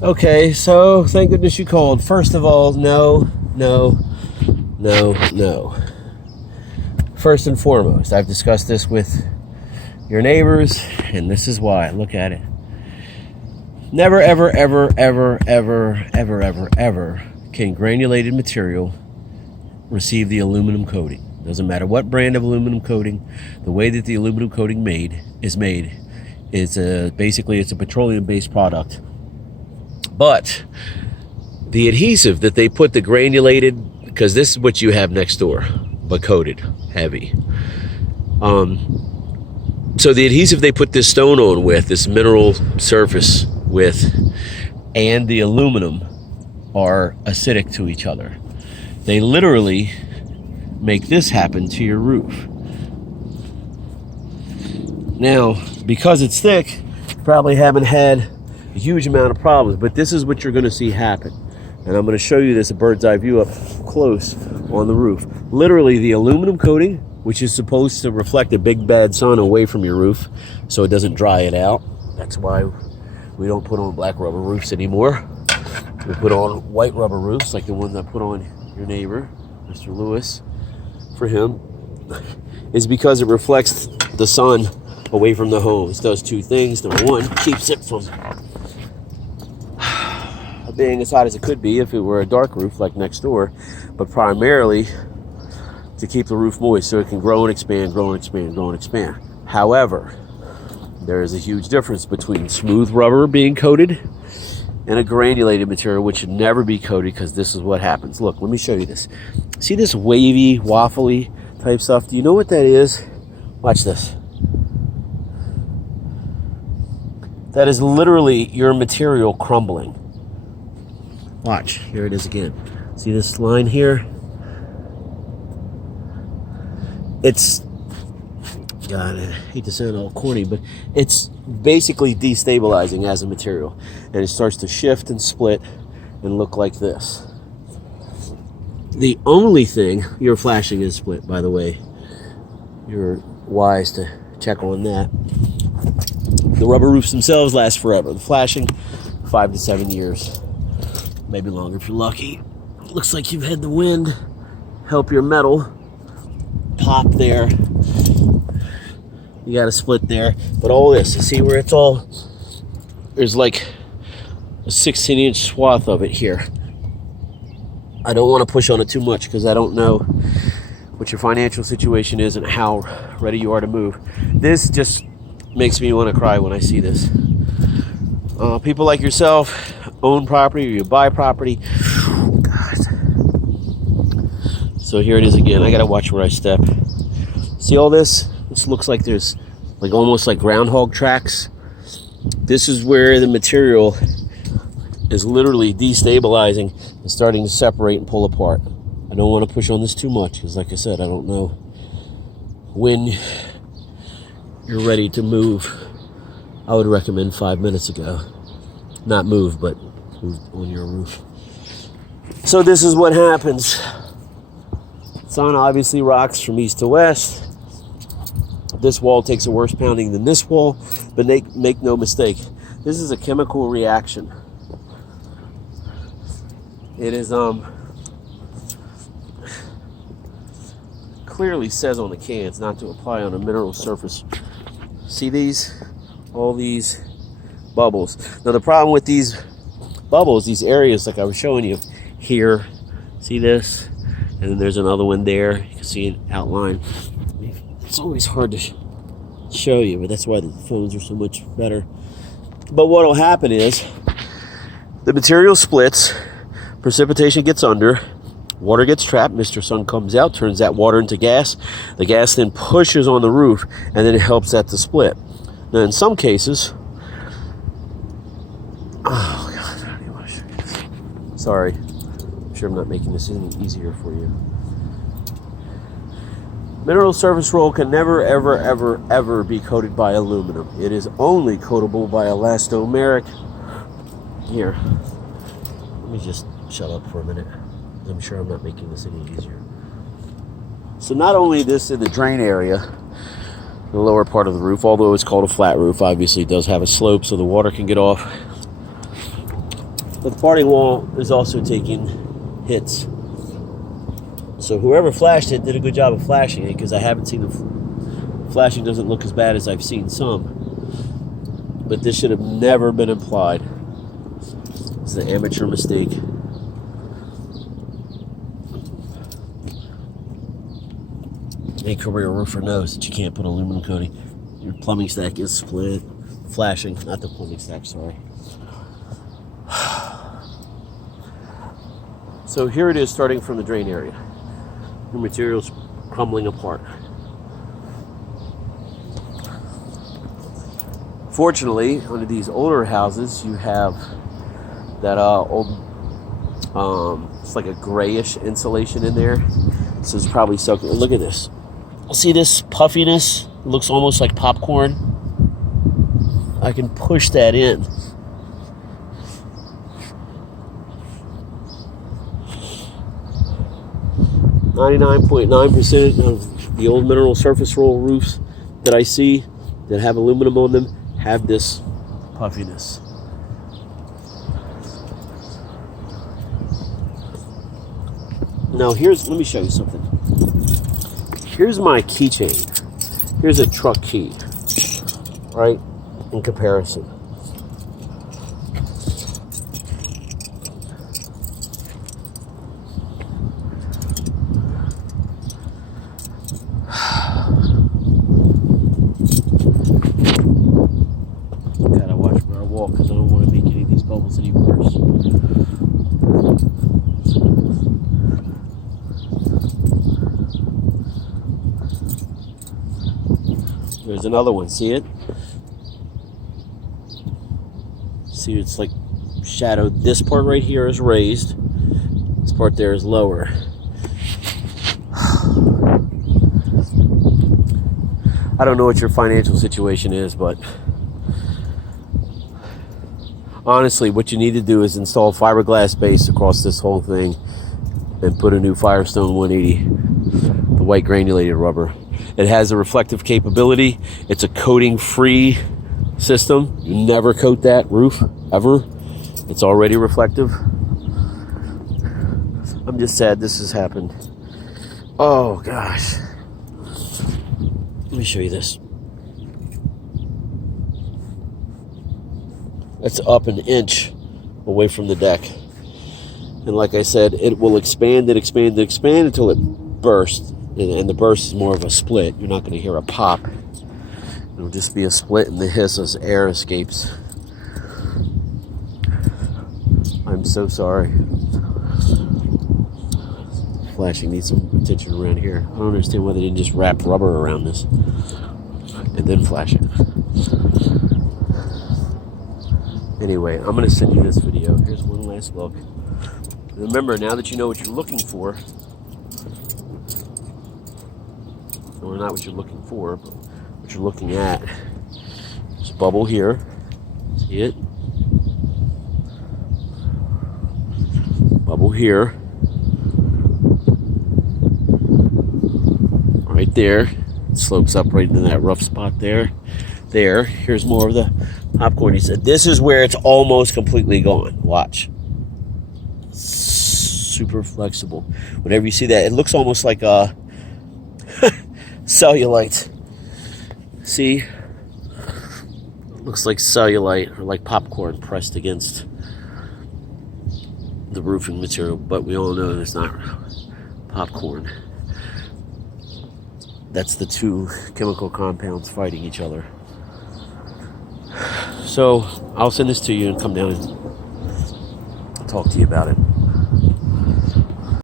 Okay, so thank goodness you called. First of all, no, no, no, no. First and foremost, I've discussed this with your neighbors, and this is why. Look at it. Never, ever, ever, ever, ever, ever, ever, ever can granulated material receive the aluminum coating. Doesn't matter what brand of aluminum coating. The way that the aluminum coating is basically it's a petroleum-based product. But the adhesive that they put the granulated, because this is what you have next door, but coated, heavy. So the adhesive they put this stone on with, this mineral surface with, and the aluminum are acidic to each other. They literally make this happen to your roof. Now, because it's thick, you probably haven't had a huge amount of problems, but this is what you're going to see happen. And I'm going to show you this a bird's eye view up close on the roof. Literally, the aluminum coating, which is supposed to reflect the big bad sun away from your roof so it doesn't dry it out. That's why we don't put on black rubber roofs anymore. We put on white rubber roofs like the one that put on your neighbor, Mr. Lewis, for him, is because it reflects the sun away from the home. It does two things. Number one, keeps it from being as hot as it could be if it were a dark roof like next door, but primarily to keep the roof moist so it can grow and expand, grow and expand, grow and expand. However, there is a huge difference between smooth rubber being coated and a granulated material, which should never be coated, because this is what happens. Look, let me show you this. See this wavy, waffly type stuff? Do you know what that is? Watch this. That is literally your material crumbling. Watch, here it is again. See this line here? It's, God, I hate to sound all corny, but it's basically destabilizing as a material. And it starts to shift and split and look like this. The only thing, your flashing is split, by the way. You're wise to check on that. The rubber roofs themselves last forever. The flashing, 5 to 7 years. Maybe longer if you're lucky. Looks like you've had the wind help your metal pop there. You got a split there. But all this, you see where it's all, there's like a 16-inch swath of it here. I don't want to push on it too much because I don't know what your financial situation is and how ready you are to move. This just makes me want to cry when I see this. People like yourself own property or you buy property. God. So here it is again. I gotta watch where I step. See all this? This looks like there's like almost like groundhog tracks. This is where the material is literally destabilizing and starting to separate and pull apart. I don't want to push on this too much because, like I said, I don't know when you're ready to move. I would recommend 5 minutes ago. Not move, but move on your roof. So this is what happens. Sun obviously rocks from east to west. This wall takes a worse pounding than this wall, but make no mistake, this is a chemical reaction. It is clearly says on the cans not to apply on a mineral surface. See these? All these bubbles. Now the problem with these bubbles, these areas like I was showing you here, see this? And then there's another one there. You can see an outline. It's always hard to show you, but that's why the phones are so much better. But what will happen is the material splits, precipitation gets under, water gets trapped, Mr. Sun comes out, turns that water into gas. The gas then pushes on the roof, and then it helps that to split. Now in some cases, oh God, I don't even want to show you this. Sorry. I'm sure I'm not making this any easier for you. Mineral surface roll can never, ever, ever, ever be coated by aluminum. It is only coatable by elastomeric. Here, let me just shut up for a minute. I'm sure I'm not making this any easier. So not only this in the drain area, the lower part of the roof, although it's called a flat roof, obviously it does have a slope so the water can get off. But the parting wall is also taking hits. So whoever flashed it did a good job of flashing it, because I haven't seen the flashing doesn't look as bad as I've seen some. But this should have never been applied. It's an amateur mistake. Any career roofer knows that you can't put aluminum coating. Your plumbing stack is split. Flashing, not the plumbing stack, sorry. So here it is, starting from the drain area. Your material's crumbling apart. Fortunately, under these older houses, you have that old, it's like a grayish insulation in there. So it's probably soaking. Look at this. See this puffiness? It looks almost like popcorn. I can push that in. .9% of the old mineral surface roll roofs that I see that have aluminum on them have this puffiness. Now let me show you something. Here's my keychain. Here's a truck key, right? In comparison. Gotta watch where I walk, because I don't want to make any of these bubbles any worse. There's another one, see it? See, it's like shadowed. This part right here is raised. This part there is lower. I don't know what your financial situation is, but honestly, what you need to do is install fiberglass base across this whole thing and put a new Firestone 180, the white granulated rubber. It has a reflective capability. It's a coating-free system. You never coat that roof, ever. It's already reflective. I'm just sad this has happened. Oh, gosh. Let me show you this. That's up an inch away from the deck. And like I said, it will expand until it bursts. And the burst is more of a split. You're not going to hear a pop. It'll just be a split and the hiss as air escapes. I'm so sorry. Flashing needs some attention around here. I don't understand why they didn't just wrap rubber around this and then flash it. Anyway, I'm going to send you this video. Here's one last look. Remember, now that you know what you're looking for, or not what you're looking for, but what you're looking at. There's a bubble here. See it? Bubble here. Right there. It slopes up right into that rough spot there. There. Here's more of the popcorn. He said, this is where it's almost completely gone. Watch. Super flexible. Whenever you see that, it looks almost like a cellulite. See? It looks like cellulite or like popcorn pressed against the roofing material, but we all know it's not popcorn. That's the two chemical compounds fighting each other. So I'll send this to you and come down and talk to you about it.